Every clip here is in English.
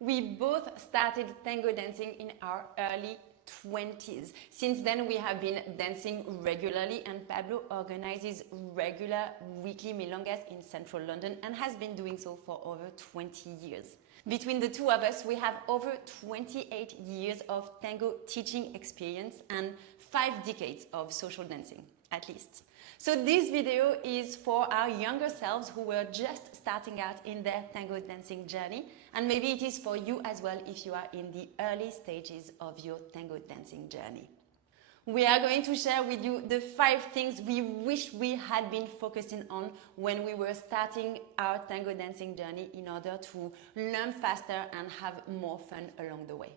We both started tango dancing in our early 20s. Since then, we have been dancing regularly, and Pablo organizes regular weekly milongas in central London and has been doing so for over 20 years. Between the two of us, we have over 28 years of tango teaching experience and 5 decades of social dancing, at least. So this video is for our younger selves who were just starting out in their tango dancing journey, and maybe it is for you as well if you are in the early stages of your tango dancing journey. We are going to share with you the 5 things we wish we had been focusing on when we were starting our tango dancing journey in order to learn faster and have more fun along the way.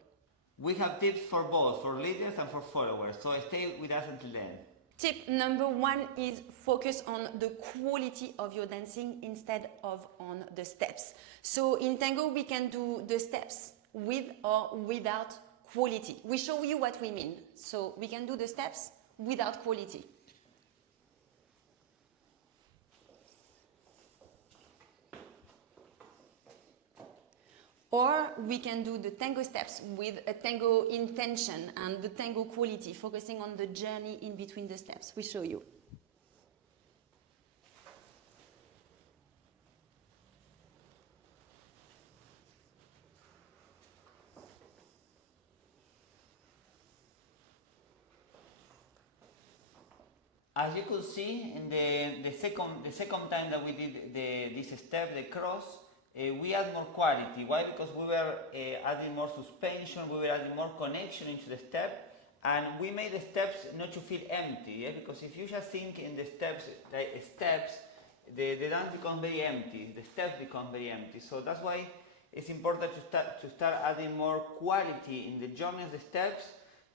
We have tips for both, for leaders and for followers, so stay with us until then. Tip number 1 is focus on the quality of your dancing instead of on the steps. So in tango we can do the steps with or without quality. We show you what we mean. So we can do the steps without quality. Or we can do the tango steps with a tango intention and the tango quality, focusing on the journey in between the steps. We show you. As you could see in the second time that we did this step, the cross, we add more quality. Why? Because we were adding more suspension, we were adding more connection into the step, and we made the steps not to feel empty. Yeah? Because if you just think in the steps, the dance becomes very empty, the steps become very empty. So that's why it's important to start adding more quality in the journey of the steps,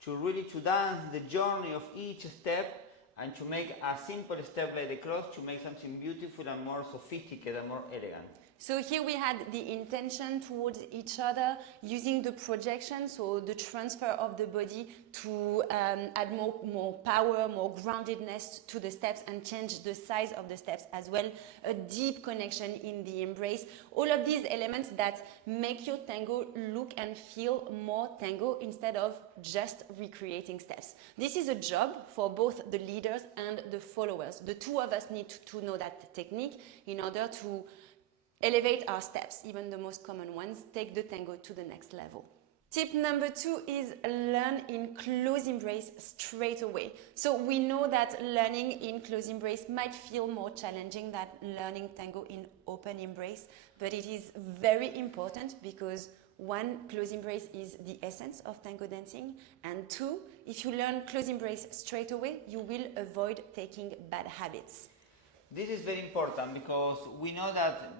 to really to dance the journey of each step, and to make a simple step like the cross, to make something beautiful and more sophisticated and more elegant. So here we had the intention towards each other, using the projection, so the transfer of the body to add more power, more groundedness to the steps and change the size of the steps as well, a deep connection in the embrace. All of these elements that make your tango look and feel more tango instead of just recreating steps. This is a job for both the leaders and the followers. The two of us need to know that technique in order to elevate our steps, even the most common ones, take the tango to the next level. Tip number 2 is learn in close embrace straight away. So we know that learning in close embrace might feel more challenging than learning tango in open embrace, but it is very important because 1, close embrace is the essence of tango dancing, and 2, if you learn close embrace straight away, you will avoid taking bad habits. This is very important because we know that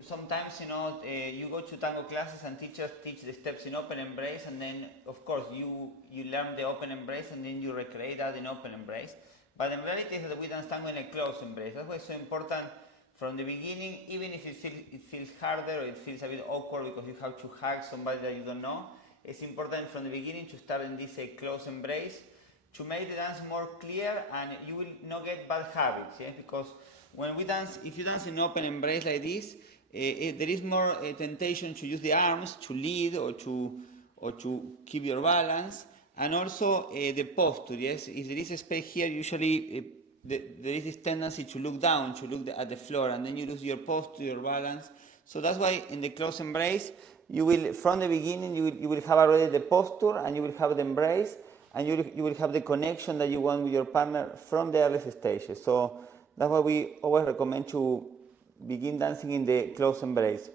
sometimes, you go to tango classes and teachers teach the steps in open embrace, and then, of course, you learn the open embrace and then you recreate that in open embrace. But the reality is that we dance tango in a closed embrace. That's why it's so important from the beginning, even if it feels harder or it feels a bit awkward because you have to hug somebody that you don't know. It's important from the beginning to start in this closed embrace to make the dance more clear, and you will not get bad habits. Yeah? Because when we dance, if you dance in open embrace like this, there is more temptation to use the arms to lead or to keep your balance, and also the posture. Yes, if there is a space here, usually there is this tendency to look down, to look at the floor, and then you lose your posture, your balance. So that's why in the close embrace, you will, from the beginning, you will have already the posture, and you will have the embrace, and you will have the connection that you want with your partner from the earliest stages. So that's why we always recommend to begin dancing in the close embrace.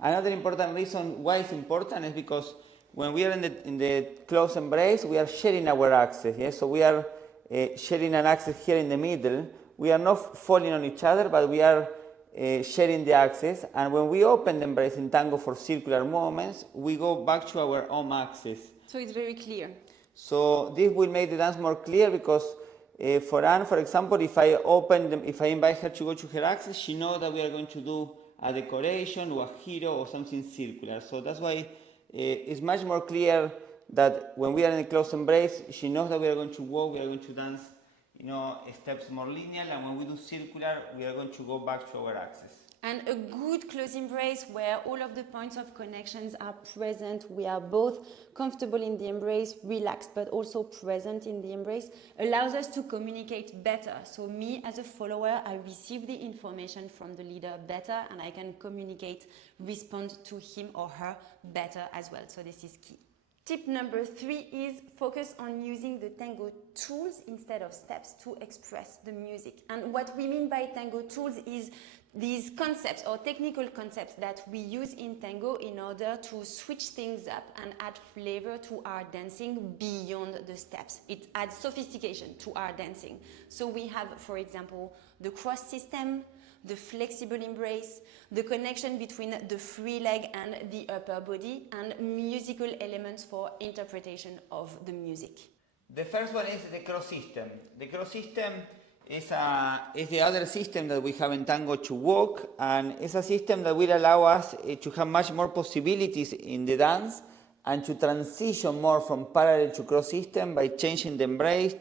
Another important reason why it's important is because when we are in the close embrace, we are sharing our axis. Yes? So we are sharing an axis here in the middle. We are not falling on each other, but we are sharing the axis. And when we open the embrace in tango for circular movements, we go back to our own axis. So it's very clear. So this will make the dance more clear because for Anne, for example, if I invite her to go to her axis, she knows that we are going to do a decoration or a hero or something circular. So that's why it's much more clear that when we are in a close embrace, she knows that we are going to walk, we are going to dance, steps more linear, and when we do circular, we are going to go back to our axis. And a good close embrace where all of the points of connections are present. We are both comfortable in the embrace, relaxed, but also present in the embrace, allows us to communicate better. So me as a follower, I receive the information from the leader better and I can communicate, respond to him or her better as well. So this is key. Tip number 3 is focus on using the tango tools instead of steps to express the music. And what we mean by tango tools is these concepts or technical concepts that we use in tango in order to switch things up and add flavor to our dancing beyond the steps. It adds sophistication to our dancing. So we have, for example, the cross system, the flexible embrace, the connection between the free leg and the upper body, and musical elements for interpretation of the music. The first one is the cross system. The cross system is the other system that we have in tango to walk, and it's a system that will allow us to have much more possibilities in the dance and to transition more from parallel to cross system by changing the embrace,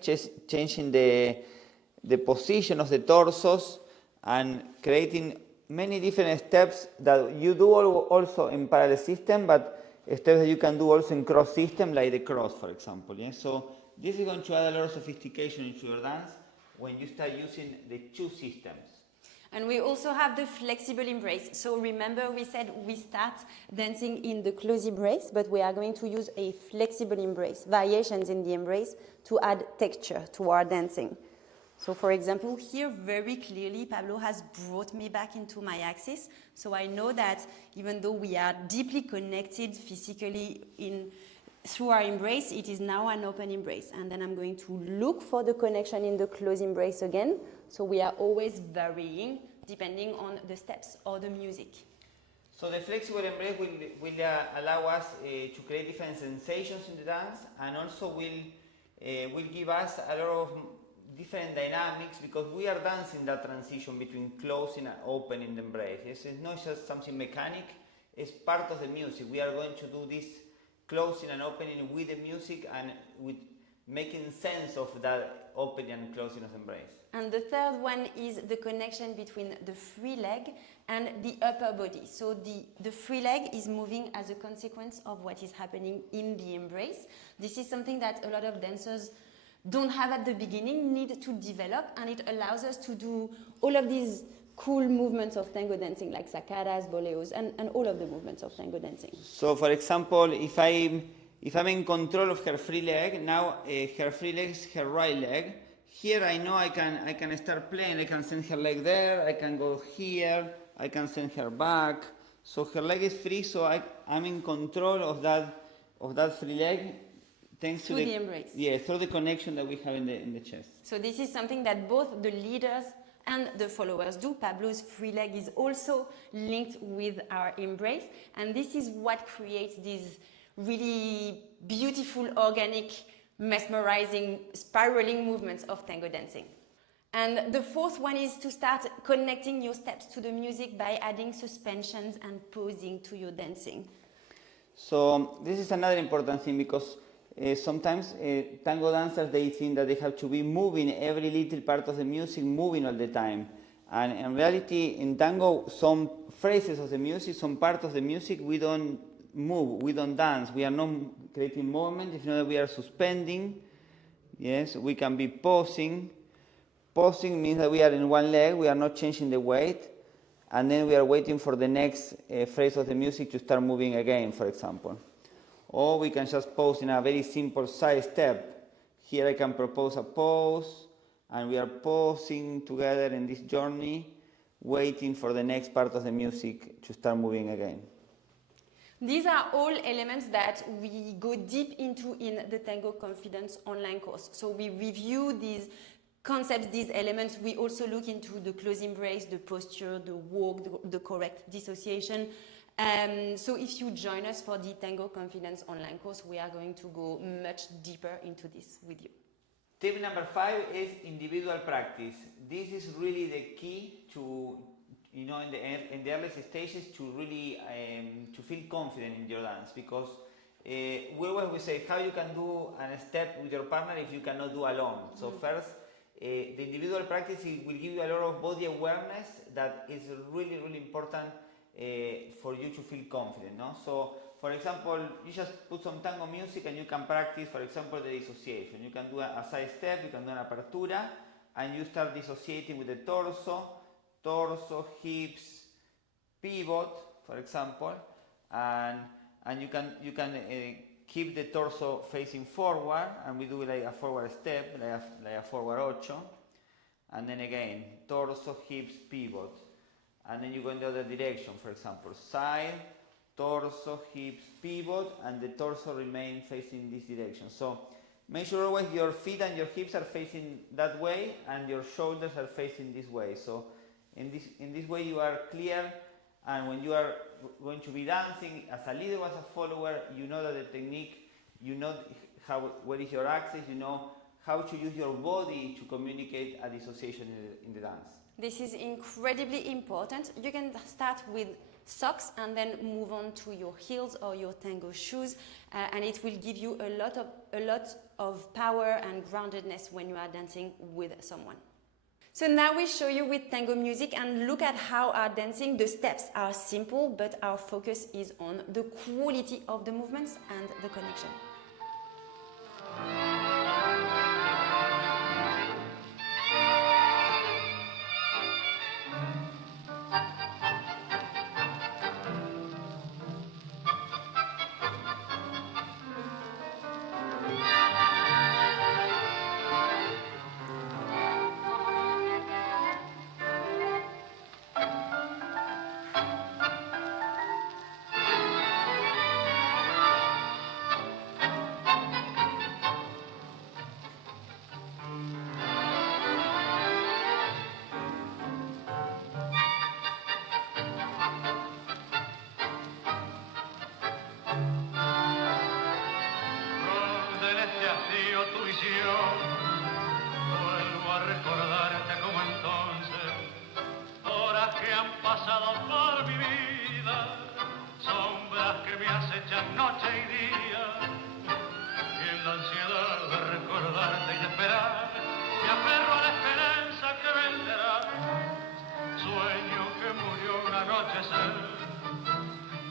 changing the position of the torsos, and creating many different steps that you do also in parallel system, but steps that you can do also in cross system, like the cross, for example. Yeah? So this is going to add a lot of sophistication into your dance when you start using the two systems. And we also have the flexible embrace. So remember we said we start dancing in the close embrace, but we are going to use a flexible embrace, variations in the embrace to add texture to our dancing. So for example, here very clearly Pablo has brought me back into my axis. So I know that even though we are deeply connected physically through our embrace, it is now an open embrace. And then I'm going to look for the connection in the close embrace again. So we are always varying depending on the steps or the music. So the flexible embrace will allow us to create different sensations in the dance, and also will give us a lot of different dynamics, because we are dancing that transition between closing and opening the embrace. It's not just something mechanic, it's part of the music. We are going to do this closing and opening with the music and with making sense of that opening and closing of the embrace. And the third one is the connection between the free leg and the upper body. So the free leg is moving as a consequence of what is happening in the embrace. This is something that a lot of dancers don't have at the beginning, need to develop, and it allows us to do all of these cool movements of tango dancing, like sacadas, boleos, and all of the movements of tango dancing. So for example, if I'm in control of her free leg, now her free leg is her right leg. Here I know I can start playing, I can send her leg there, I can go here, I can send her back. So her leg is free, so I'm in control of that free leg. Thanks through to the embrace. Yeah, through the connection that we have in the chest. So this is something that both the leaders and the followers do. Pablo's free leg is also linked with our embrace, and this is what creates these really beautiful, organic, mesmerizing, spiraling movements of tango dancing. And the fourth one is to start connecting your steps to the music by adding suspensions and pausing to your dancing. So this is another important thing, because sometimes tango dancers, they think that they have to be moving every little part of the music, moving all the time. And in reality, in tango, some phrases of the music, some part of the music, we don't move, we don't dance, we are not creating movement. If not, we are suspending. Yes, we can be pausing. Pausing means that we are in one leg, we are not changing the weight, and then we are waiting for the next phrase of the music to start moving again, for example. Or we can just pause in a very simple side step. Here I can propose a pause, and we are pausing together in this journey, waiting for the next part of the music to start moving again. These are all elements that we go deep into in the Tango Confidence online course. So we review these concepts, these elements. We also look into the close embrace, the posture, the walk, the correct dissociation. So if you join us for the Tango Confidence online course, we are going to go much deeper into this with you. Tip number 5 is individual practice. This is really the key to, in the early stages, to really to feel confident in your dance, because we say how you can do a step with your partner if you cannot do alone. So first, the individual practice will give you a lot of body awareness that is really, really important for you to feel confident. No? So, for example, you just put some tango music and you can practice, for example, the dissociation. You can do a side step, you can do an apertura, and you start dissociating with the torso, hips, pivot, for example, and you can keep the torso facing forward, and we do like a forward step, like a forward ocho, and then again torso, hips, pivot, and then you go in the other direction, for example, side, torso, hips, pivot, and the torso remain facing this direction. So make sure always your feet and your hips are facing that way and your shoulders are facing this way. So in this way you are clear, and when you are going to be dancing as a leader or as a follower, you know that the technique, you know where is your access, you know how to use your body to communicate a dissociation in the dance. This is incredibly important. You can start with socks and then move on to your heels or your tango shoes, and it will give you a lot of power and groundedness when you are dancing with someone. So now we show you with tango music, and look at how our dancing, the steps are simple, but our focus is on the quality of the movements and the connection. Vuelvo a recordarte como entonces, horas que han pasado por mi vida, sombras que me acechan noche y día, y en la ansiedad de recordarte y de esperar, me aferro a la esperanza que vendrá, sueño que murió un anochecer,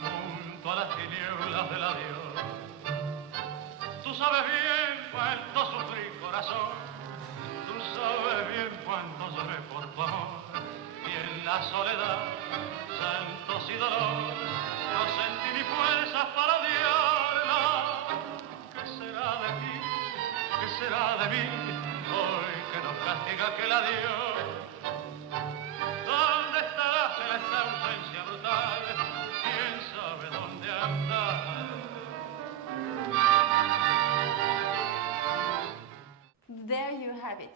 junto a las tinieblas del adiós. Tú sabes bien cuánto sufrí, corazón, tú sabes bien cuánto lloré por tu amor, y en la soledad, santos y dolor, no sentí ni fuerzas para odiarla. ¿Qué será de ti? ¿Qué será de mí? Hoy que nos castiga aquel adiós. ¿Dónde estarás en esta ausencia brutal? ¿Quién sabe dónde andar? There you have it.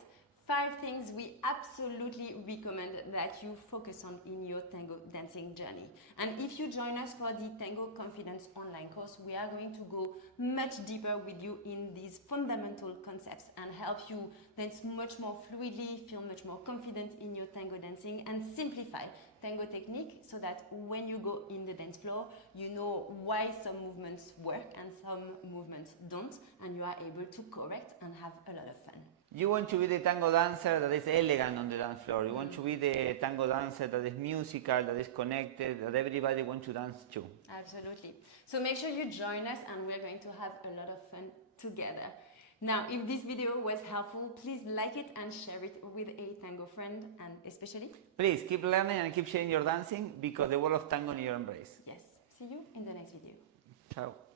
5 things we absolutely recommend that you focus on in your tango dancing journey. And if you join us for the Tango Confidence Online Course, we are going to go much deeper with you in these fundamental concepts and help you dance much more fluidly, feel much more confident in your tango dancing, and simplify tango technique so that when you go in the dance floor, you know why some movements work and some movements don't, and you are able to correct and have a lot of fun. You want to be the tango dancer that is elegant on the dance floor. You want to be the tango dancer that is musical, that is connected, that everybody wants to dance to. Absolutely. So make sure you join us, and we're going to have a lot of fun together. Now, if this video was helpful, please like it and share it with a tango friend, and especially... Please keep learning and keep sharing your dancing, because the world of tango needs your embrace. Yes. See you in the next video. Ciao.